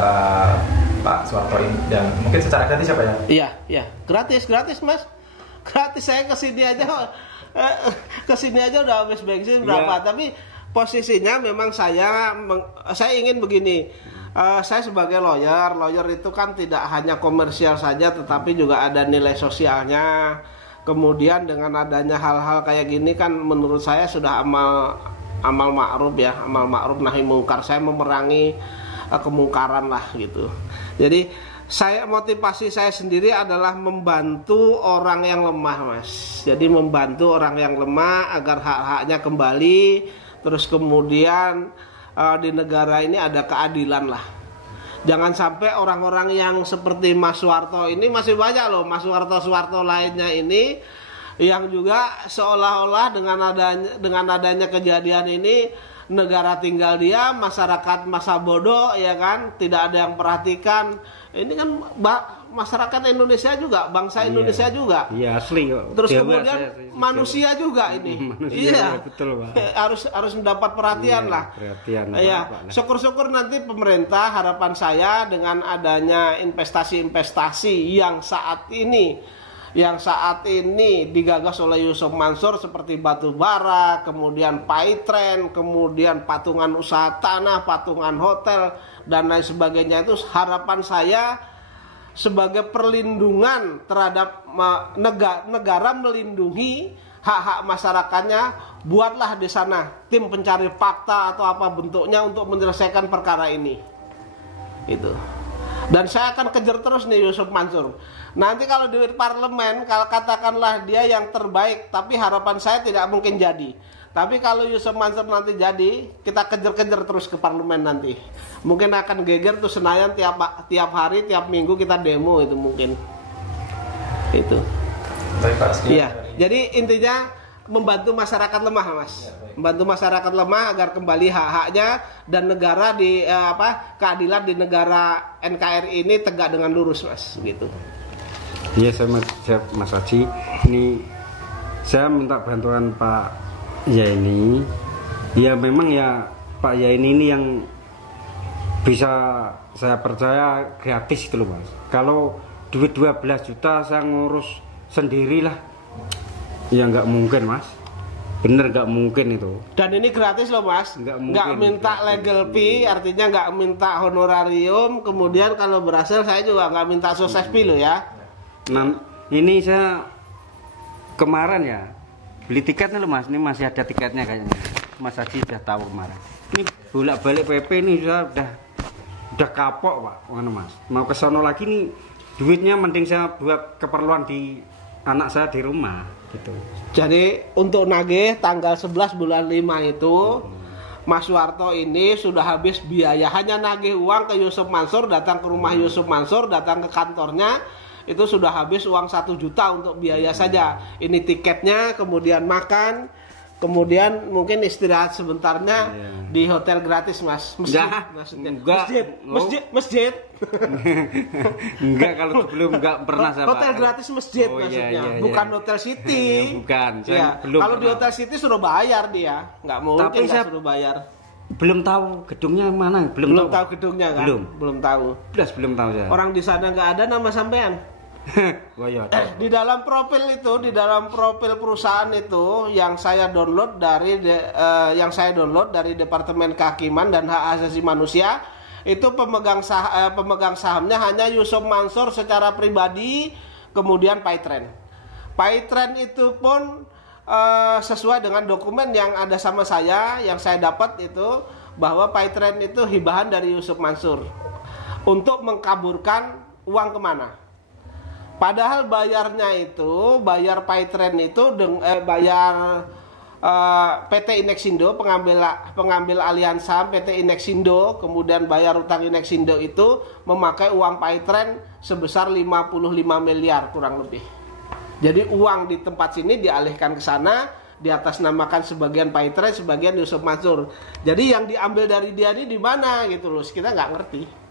Pak Suwarto ini, dan mungkin secara gratis apa ya? Iya, gratis Mas. Gratis, saya kesini aja udah habis bensin berapa. Iya. Tapi posisinya memang saya ingin begini. Saya sebagai lawyer itu kan tidak hanya komersial saja, tetapi juga ada nilai sosialnya. Kemudian dengan adanya hal-hal kayak gini kan menurut saya sudah amal ma'ruf ya, amal ma'ruf nahi mungkar. Saya memerangi kemungkaran lah gitu. Jadi motivasi saya sendiri adalah membantu orang yang lemah, Mas. Jadi membantu orang yang lemah agar hak-haknya kembali. Terus kemudian di negara ini ada keadilan lah. Jangan sampai orang-orang yang seperti Mas Suwarto ini, masih banyak loh Mas Suwarto lainnya ini yang juga seolah-olah dengan adanya kejadian ini negara tinggal dia, masyarakat masa bodoh ya kan, tidak ada yang perhatikan. Ini kan masyarakat Indonesia juga, bangsa Indonesia juga. Iya asli kok. Terus kemudian manusia juga ini. Iya, betul Pak. Harus mendapat perhatian lah. Perhatian. Iya. Syukur-syukur nanti pemerintah, harapan saya dengan adanya investasi-investasi yang saat ini digagas oleh Yusuf Mansur seperti batu bara, kemudian Paytrend, kemudian patungan usaha tanah, patungan hotel dan lain sebagainya, itu harapan saya sebagai perlindungan terhadap negara melindungi hak-hak masyarakatnya, buatlah di sana tim pencari fakta atau apa bentuknya untuk menyelesaikan perkara ini. Itu. Dan saya akan kejar terus nih Yusuf Mansur. Nanti kalau di parlemen, kalau katakanlah dia yang terbaik, tapi harapan saya tidak mungkin jadi. Tapi kalau Yusuf Mansur nanti jadi, kita kejar-kejar terus ke parlemen nanti. Mungkin akan geger tuh Senayan tiap hari, tiap minggu kita demo itu mungkin. Itu. Baik Pak, iya. Jadi intinya membantu masyarakat lemah, Mas. Membantu masyarakat lemah agar kembali hak-haknya dan negara keadilan di negara NKRI ini tegak dengan lurus, Mas. Gitu. Iya, Mas Haji, ini saya minta bantuan Pak Yaini. Ya memang ya Pak Yaini ini yang bisa saya percaya gratis itu loh Mas. Kalau duit 12 juta saya ngurus sendirilah, ya nggak mungkin Mas. Bener nggak mungkin itu. Dan ini gratis loh Mas. Nggak minta legal fee, artinya nggak minta honorarium. Kemudian kalau berhasil saya juga nggak minta sukses fee loh ya. Nah ini saya kemarin ya beli tiketnya loh Mas. Ini masih ada tiketnya kayaknya. Mas Haji sudah tahu kemarin. Ini bolak-balik PP ini udah kapok Pak, Mas. Mau ke sono lagi nih, duitnya mending saya buat keperluan di anak saya di rumah gitu. Jadi untuk nagih tanggal 11 bulan 5 itu Mas Suwarto ini sudah habis biaya, hanya nagih uang ke Yusuf Mansur, datang ke rumah Yusuf Mansur, datang ke kantornya, itu sudah habis uang 1 juta untuk biaya saja. Ini tiketnya, kemudian makan, kemudian mungkin istirahat sebentarnya di hotel gratis Mas. Masjid. Enggak, kalau belum enggak pernah saya. Hotel gratis masjid maksudnya, bukan hotel city. Bukan. Kalau di hotel city suruh bayar dia, nggak mungkin saya suruh bayar. Belum tahu gedungnya mana, belum tahu gedungnya kan? Belum tahu. Belum tahu saya. Orang di sana nggak ada nama sampean. Di dalam profil itu, di dalam profil perusahaan itu yang saya download dari Departemen Kehakiman dan Hak Asasi Manusia, itu pemegang sahamnya hanya Yusuf Mansur secara pribadi, kemudian Paytrend. Paytrend itu pun sesuai dengan dokumen yang ada sama saya, yang saya dapat itu bahwa Paytrend itu hibahan dari Yusuf Mansur untuk mengkaburkan uang kemana. Padahal bayarnya itu, bayar Paytrend itu bayar PT Inexindo, pengambil alihan saham PT Inexindo, kemudian bayar utang Inexindo itu memakai uang Paytrend sebesar 55 miliar kurang lebih. Jadi uang di tempat sini dialihkan ke sana, diatasnamakan sebagian Paytrend, sebagian Yusuf Mansur. Jadi yang diambil dari dia ini di mana gitu loh, kita nggak ngerti.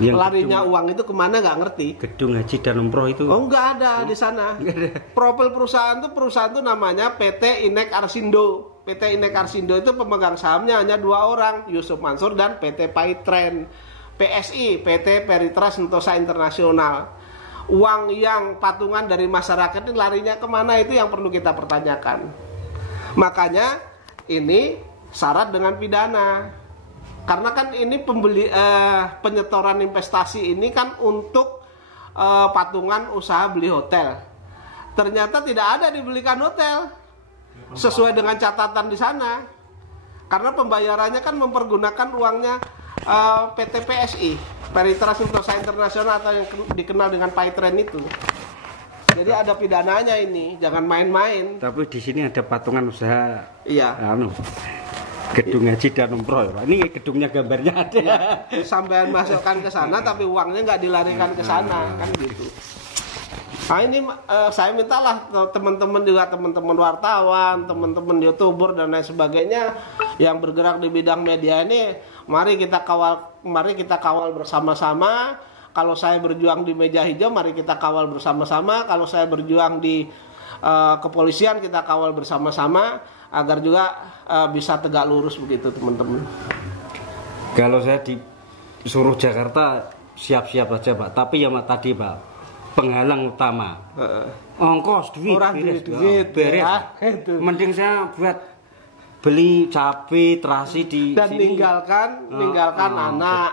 Yang larinya gedung, uang itu kemana nggak ngerti. Gedung Haji dan Umroh itu? Oh nggak ada di sana. Profil perusahaan itu namanya PT Inek Arsindo. PT Inek Arsindo itu pemegang sahamnya hanya 2 orang, Yusuf Mansur dan PT Paytrend. PSI, PT Peritra Sentosa Internasional. Uang yang patungan dari masyarakat ini larinya kemana, itu yang perlu kita pertanyakan. Makanya ini syarat dengan pidana. Karena kan ini penyetoran investasi ini kan untuk patungan usaha beli hotel. Ternyata tidak ada dibelikan hotel sesuai dengan catatan di sana. Karena pembayarannya kan mempergunakan uangnya PT PSI, Peritrans Sentosa Internasional, atau yang dikenal dengan Paitren itu. Jadi ada pidananya ini, jangan main-main. Tapi di sini ada patungan usaha. Iya. Gedung Haji dan Umroh ya Pak. Ini gedungnya, gambarnya ada. Ya, sampean masukkan ke sana tapi uangnya nggak dilarikan ke sana, kan gitu. Nah ini saya mintalah teman-teman juga, teman-teman wartawan, teman-teman YouTuber dan lain sebagainya yang bergerak di bidang media ini, mari kita kawal bersama-sama. Kalau saya berjuang di meja hijau, mari kita kawal bersama-sama. Kalau saya berjuang di kepolisian, kita kawal bersama-sama agar juga bisa tegak lurus begitu, teman-teman. Kalau saya disuruh Jakarta, siap-siap aja Pak. Tapi ya tadi Pak, penghalang utama ongkos, duit, beres. Itu. Mending saya buat beli cabai, terasi di dan sini. meninggalkan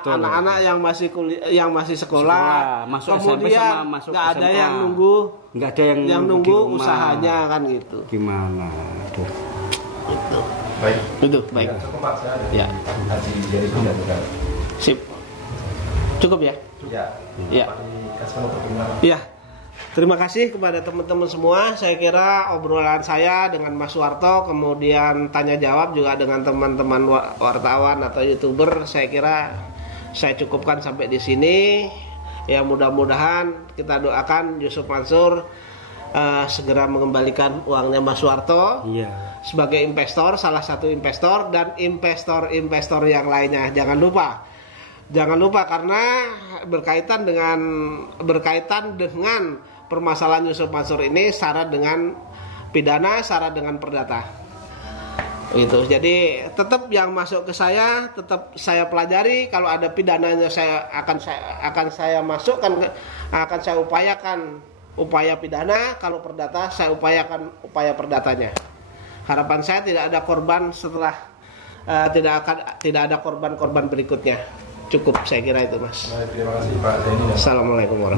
anak-anak yang masih sekolah, masuk kemudian SMP sama masuk nggak ada SMA. nggak ada yang nunggu usahanya kan gitu. Gimana? Aduh. Itu baik. Cukup Pak, saya Ya. Haji Jari sudah benar. Sip. Cukup ya? Ya. Pak dikasih penutup gimana? Ya. Terima kasih kepada teman-teman semua. Saya kira obrolan saya dengan Mas Suwarto, kemudian tanya jawab juga dengan teman-teman wartawan atau YouTuber, saya kira saya cukupkan sampai di sini. Ya, mudah-mudahan kita doakan Yusuf Mansur segera mengembalikan uangnya Mas Suwarto. Iya. Sebagai investor, salah satu investor, dan investor-investor yang lainnya. Jangan lupa karena berkaitan dengan permasalahan Yusuf Mansur ini syarat dengan pidana, syarat dengan perdata. Gitu. Jadi tetap yang masuk ke saya tetap saya pelajari. Kalau ada pidananya akan saya masukkan, akan saya upayakan upaya pidana. Kalau perdata saya upayakan upaya perdatanya. Harapan saya tidak ada korban setelah tidak ada korban berikutnya. Cukup saya kira itu Mas. Terima kasih Pak Zaini. Assalamualaikum warahmatullahi wabarakatuh.